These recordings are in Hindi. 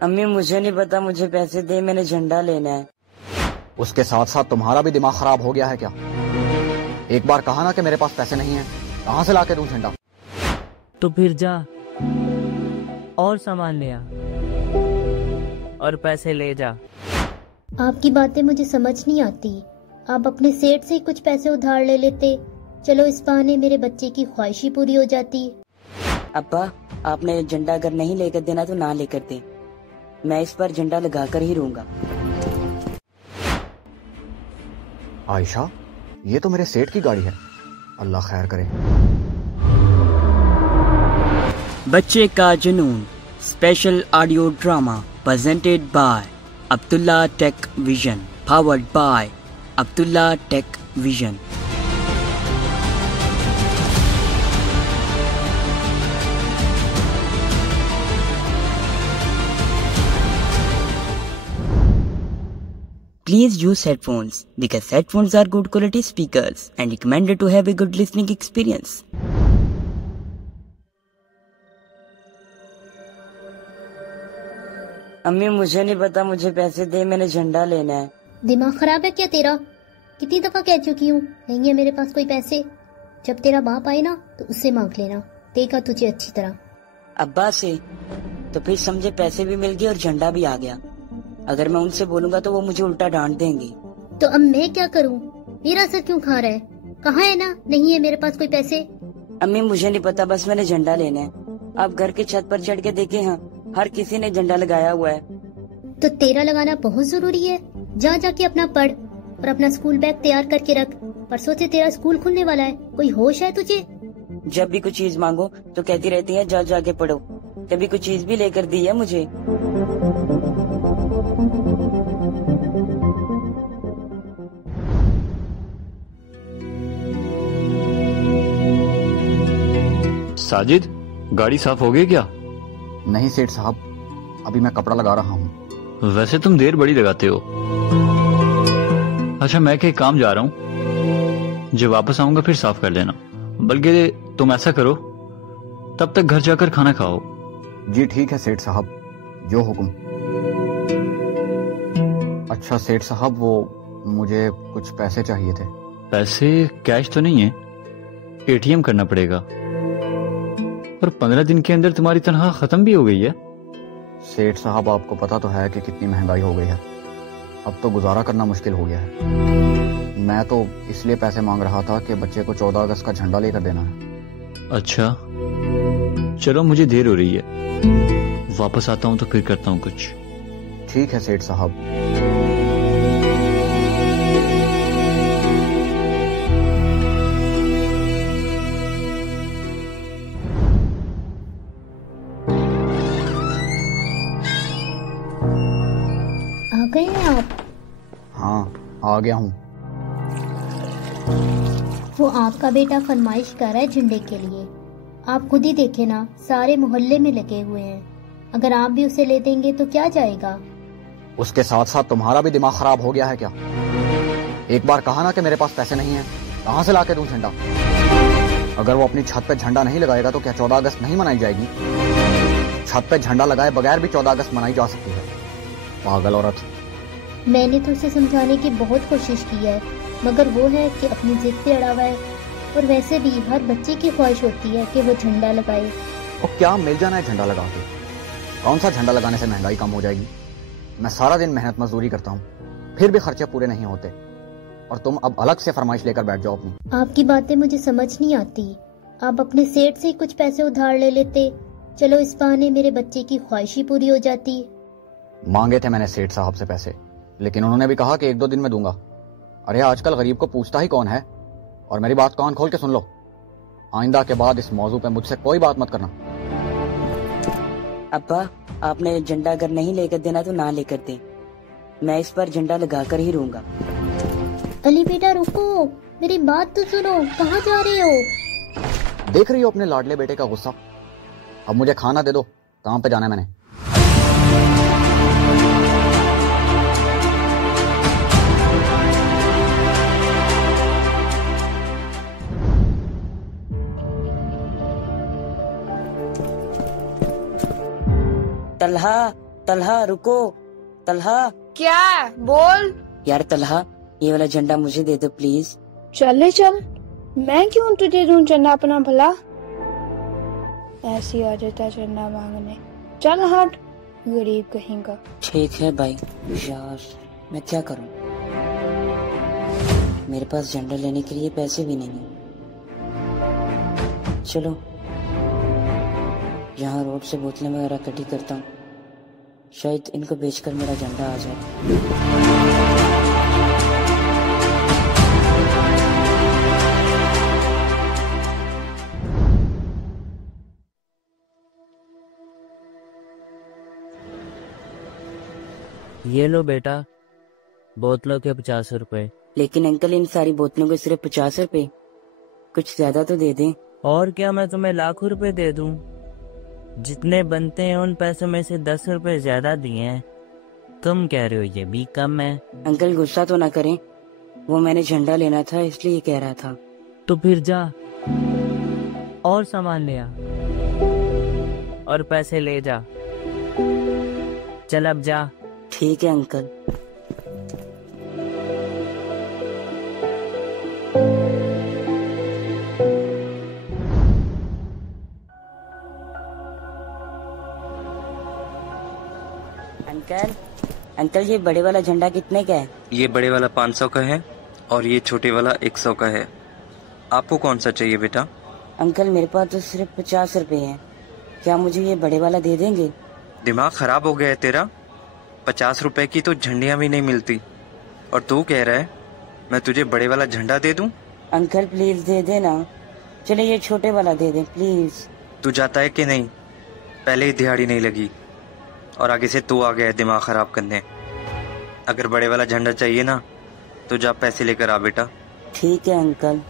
अम्मी मुझे नहीं पता, मुझे पैसे दे, मैंने झंडा लेना है। उसके साथ साथ तुम्हारा भी दिमाग खराब हो गया है क्या? एक बार कहा ना कि मेरे पास पैसे नहीं हैं, कहाँ से लाके दूं झंडा? तो फिर जा और सामान ले आ और पैसे ले जा। आपकी बातें मुझे समझ नहीं आती। आप अपने सेठ से ही कुछ पैसे उधार ले लेते, चलो इस बहाने मेरे बच्चे की ख्वाहिश ही पूरी हो जाती। अब्बा, आपने झंडा अगर नहीं लेकर देना तो ना लेकर दे, मैं इस पर झंडा लगाकर ही रहूंगा। आयशा, ये तो मेरे सेठ की गाड़ी है, अल्लाह खैर करे। बच्चे का जुनून special audio drama presented by Abdullah tech vision, powered by Abdullah tech vision. Please use headphones because headphones are good quality speakers and recommended to have a good listening experience. अम्मी मुझे नहीं पता, मुझे पैसे दे, मैंने झंडा लेना है। दिमाग खराब है क्या तेरा? कितनी दफा कह चुकी हूँ नहीं है मेरे पास कोई पैसे। जब तेरा बाप आए ना तो उससे मांग लेना, देगा तुझे अच्छी तरह। अब्बा से तो फिर समझे पैसे भी मिल गए और झंडा भी आ गया। अगर मैं उनसे बोलूंगा तो वो मुझे उल्टा डांट देंगे। तो अब मैं क्या करूं? मेरा सर क्यों खा रहा है? कहाँ है ना नहीं है मेरे पास कोई पैसे। अम्मी मुझे नहीं पता, बस मैंने झंडा लेना है। आप घर के छत पर चढ़ के देखे, हाँ हर किसी ने झंडा लगाया हुआ है। तो तेरा लगाना बहुत जरूरी है। जा जाके अपना पढ़ और अपना स्कूल बैग तैयार करके रख, परसों से तेरा स्कूल खुलने वाला है। कोई होश है तुझे? जब भी कुछ चीज मांगो तो कहती रहती है जा जाके पढ़ो। कभी कुछ चीज भी लेकर दी है मुझे? साजिद, गाड़ी साफ हो गई क्या? नहीं सेठ साहब, अभी मैं कपड़ा लगा रहा हूँ। वैसे तुम देर बड़ी लगाते हो। अच्छा, मैं कहीं काम जा रहा हूँ, जब वापस आऊंगा फिर साफ कर लेना। बल्कि तुम ऐसा करो, तब तक घर जाकर खाना खाओ। जी ठीक है सेठ साहब, जो हुक्म। अच्छा सेठ साहब, वो मुझे कुछ पैसे चाहिए थे। पैसे कैश तो नहीं है, एटीएम करना पड़ेगा। पर 15 दिन के अंदर तुम्हारी तनख्वाह खत्म भी हो गई है। सेठ साहब, आपको पता तो है कि कितनी महंगाई हो गई है, अब तो गुजारा करना मुश्किल हो गया है। मैं तो इसलिए पैसे मांग रहा था कि बच्चे को 14 अगस्त का झंडा लेकर देना है। अच्छा चलो, मुझे देर हो रही है, वापस आता हूँ तो फिर करता हूँ कुछ। ठीक है सेठ साहब। आ गए हैं आप? हाँ आ गया हूँ। वो आपका बेटा फरमाइश कर रहा है झंडे के लिए। आप खुद ही देखे ना, सारे मोहल्ले में लगे हुए हैं। अगर आप भी उसे ले देंगे तो क्या जाएगा? उसके साथ साथ तुम्हारा भी दिमाग खराब हो गया है क्या? एक बार कहा ना कि मेरे पास पैसे नहीं हैं, कहाँ से लाके दूं झंडा? अगर वो अपनी छत पे झंडा नहीं लगाएगा तो क्या 14 अगस्त नहीं मनाई जाएगी? छत पे झंडा लगाए बगैर भी 14 अगस्त मनाई जा सकती है। पागल औरत। मैंने तो उसे समझाने की बहुत कोशिश की है, मगर वो है कि अपनी जिद पे अड़ा हुआ है। और वैसे भी हर बच्चे की ख्वाहिश होती है कि वो झंडा लगाए। और क्या मिल जाना है झंडा लगा के? कौन सा झंडा लगाने से महंगाई कम हो जाएगी? मैं सारा दिन मेहनत मजदूरी करता हूँ, फिर भी खर्चे पूरे नहीं होते, और तुम अब अलग से फरमाइश लेकर बैठ जाओ अपनी। आपकी बातें मुझे समझ नहीं आती। आप अपने सेठ से ही कुछ पैसे उधार ले लेते, चलो इस बहाने मेरे बच्चे की ख्वाहिश ही पूरी हो जाती। मांगे थे मैंने सेठ साहब से पैसे, लेकिन उन्होंने भी कहा कि 1-2 दिन में दूंगा। अरे आजकल गरीब को पूछता ही कौन है? और मेरी बात कान खोल के सुन लो, आइंदा के बाद इस मौजू पे मुझसे कोई बात मत करना। अब्बा, आपने झंडा अगर नहीं लेकर देना तो ना लेकर दे, मैं इस पर झंडा लगाकर ही रहूंगा। अली बेटा रुको, मेरी बात तो सुनो, कहाँ जा रहे हो? देख रही हो अपने लाडले बेटे का गुस्सा? अब मुझे खाना दे दो, काम पे जाना है मैंने। तलहा, तलहा रुको, तलहा। क्या? बोल। यार तलहा, ये वाला झंडा मुझे दे दो प्लीज। चल चल, मैं क्यों तुझे दूं चंदा अपना भला? ऐसी आ जाता है चंदा मांगने। चल हट, गरीब कहीं का। ठीक है भाई। यार मैं क्या करूं, मेरे पास झंडा लेने के लिए पैसे भी नहीं है। चलो यहाँ रोड से बोतलें वगैरह इकट्ठी करता हूँ, शायद इनको बेचकर मेरा झंडा आ जाए। ये लो बेटा, बोतलों के 50 रुपए। लेकिन अंकल इन सारी बोतलों के सिर्फ 50 रुपए, कुछ ज्यादा तो दे दें। और क्या, मैं तुम्हें लाखों रुपए दे दूं? जितने बनते हैं उन पैसों में से 10 रुपए ज्यादा दिए हैं। तुम कह रहे हो ये भी कम है। अंकल गुस्सा तो ना करें, वो मैंने झंडा लेना था इसलिए कह रहा था। तो फिर जा और सामान ले आ और पैसे ले जा। चल अब जा। ठीक है अंकल। अंकल, अंकल ये बड़े वाला झंडा कितने का है? ये बड़े वाला 500 का है और ये छोटे वाला 100 का है। आपको कौन सा चाहिए बेटा? अंकल मेरे पास तो सिर्फ 50 रुपए हैं, क्या मुझे ये बड़े वाला दे देंगे? दिमाग खराब हो गया है तेरा? 50 रुपए की तो झंडियाँ भी नहीं मिलती और तू कह रहा है मैं तुझे बड़े वाला झंडा दे दूं? अंकल प्लीज दे देना। चले ये छोटे वाला दे दे प्लीज। तू जाता है कि नहीं? पहले ही दिहाड़ी नहीं लगी और आगे से तू आ गया है दिमाग खराब करने। अगर बड़े वाला झंडा चाहिए ना तो जा पैसे लेकर आ बेटा। ठीक है अंकल।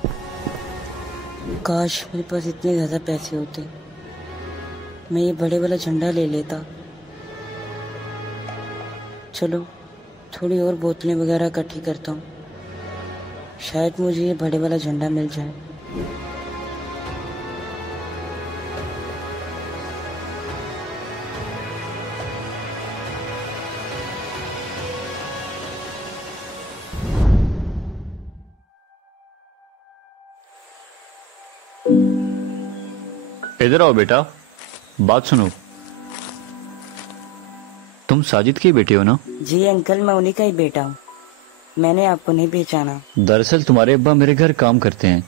काश मेरे पास इतने ज्यादा पैसे होते, मैं ये बड़े वाला झंडा ले लेता। चलो थोड़ी और बोतलें वगैरह इकट्ठी करता हूँ, शायद मुझे ये बड़े वाला झंडा मिल जाए। इधर आओ बेटा, बात सुनो। तुम साजिद की बेटी हो ना? जी अंकल, मैं उन्हीं का ही बेटा हूँ, मैंने आपको नहीं पहचाना। दरअसल तुम्हारे अब्बा मेरे घर काम करते हैं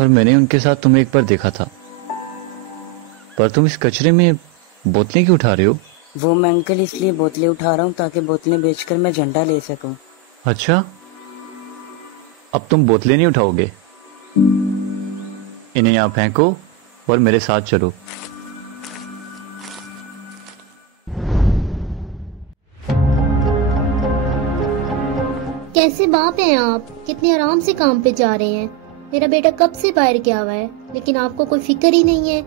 और मैंने उनके साथ तुम्हें एक बार देखा था। पर तुम इस कचरे में बोतलें क्यों उठा रहे हो? वो मैं अंकल इसलिए बोतलें उठा रहा हूँ ताकि बोतलें बेचकर मैं झंडा ले सकूं। अच्छा, अब तुम बोतलें नहीं उठाओगे? इन्हें यहाँ फेंको और मेरे साथ चलो। कैसे बाप हैं आप, कितने आराम से काम पे जा रहे हैं। मेरा बेटा कब से बाहर गया हुआ है, लेकिन आपको कोई फिक्र ही नहीं है।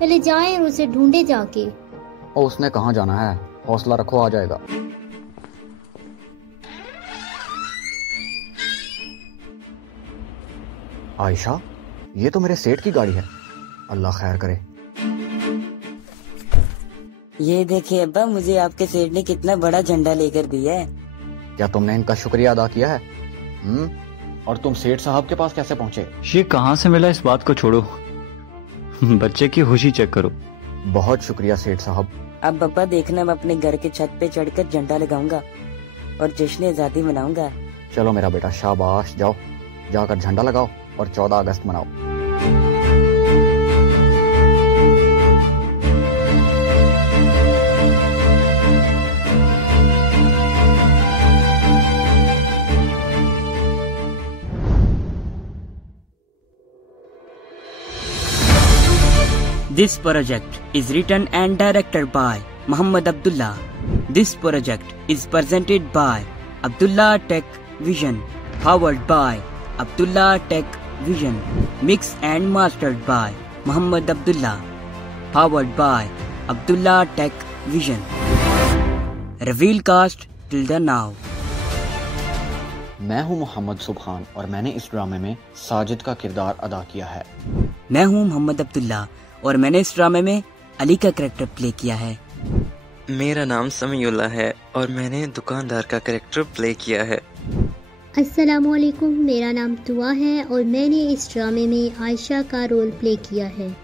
पहले जाएं और उसे ढूंढे जाके। और उसने कहाँ जाना है, हौसला रखो, आ जाएगा। आयशा, ये तो मेरे सेठ की गाड़ी है, अल्लाह खैर करे। ये देखिए अब्बा, मुझे आपके सेठ ने कितना बड़ा झंडा लेकर दिया है। क्या तुमने इनका शुक्रिया अदा किया है? और तुम सेठ साहब के पास कैसे पहुंचे? ये कहाँ से मिला, इस बात को छोड़ो, बच्चे की खुशी चेक करो। बहुत शुक्रिया सेठ साहब। अब अब्बा देखना, मैं अपने घर के छत पे चढ़कर झंडा लगाऊंगा और जश्न आजादी मनाऊंगा। चलो मेरा बेटा, शाबाश, जाओ जाकर झंडा लगाओ और 14 अगस्त मनाओ। This project is written and directed by Muhammad Abdullah. This project is presented by Abdullah Tech Vision, powered by Abdullah Tech Vision, mixed and mastered by Muhammad Abdullah, powered by Abdullah Tech Vision. Reveal cast till the now. मैं हूँ मोहम्मद सुबहान और मैंने इस ड्रामे में साजिद का किरदार अदा किया है। मैं हूँ मोहम्मद अब्दुल्ला और मैंने इस ड्रामे में अली का कैरेक्टर प्ले किया है। मेरा नाम समीउल्लाह है और मैंने दुकानदार का कैरेक्टर प्ले किया है। अस्सलामुअलैकुम, मेरा नाम तुआ है और मैंने इस ड्रामे में आयशा का रोल प्ले किया है।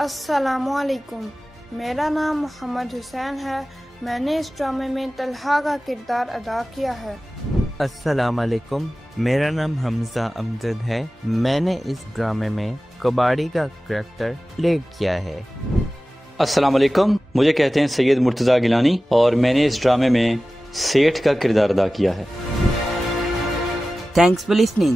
अस्सलामुअलैकुम, मेरा नाम मोहम्मद हुसैन है। मैंने इस ड्रामे में तलहा का किरदार अदा किया है। अस्सलाम वालेकुम, मेरा नाम हमजा अमजद है। मैंने इस ड्रामे में कबाड़ी का करैक्टर प्ले किया है। अस्सलाम वालेकुम, मुझे कहते हैं सैयद मुर्तज़ा गिलानी और मैंने इस ड्रामे में सेठ का किरदार अदा किया है। Thanks for listening.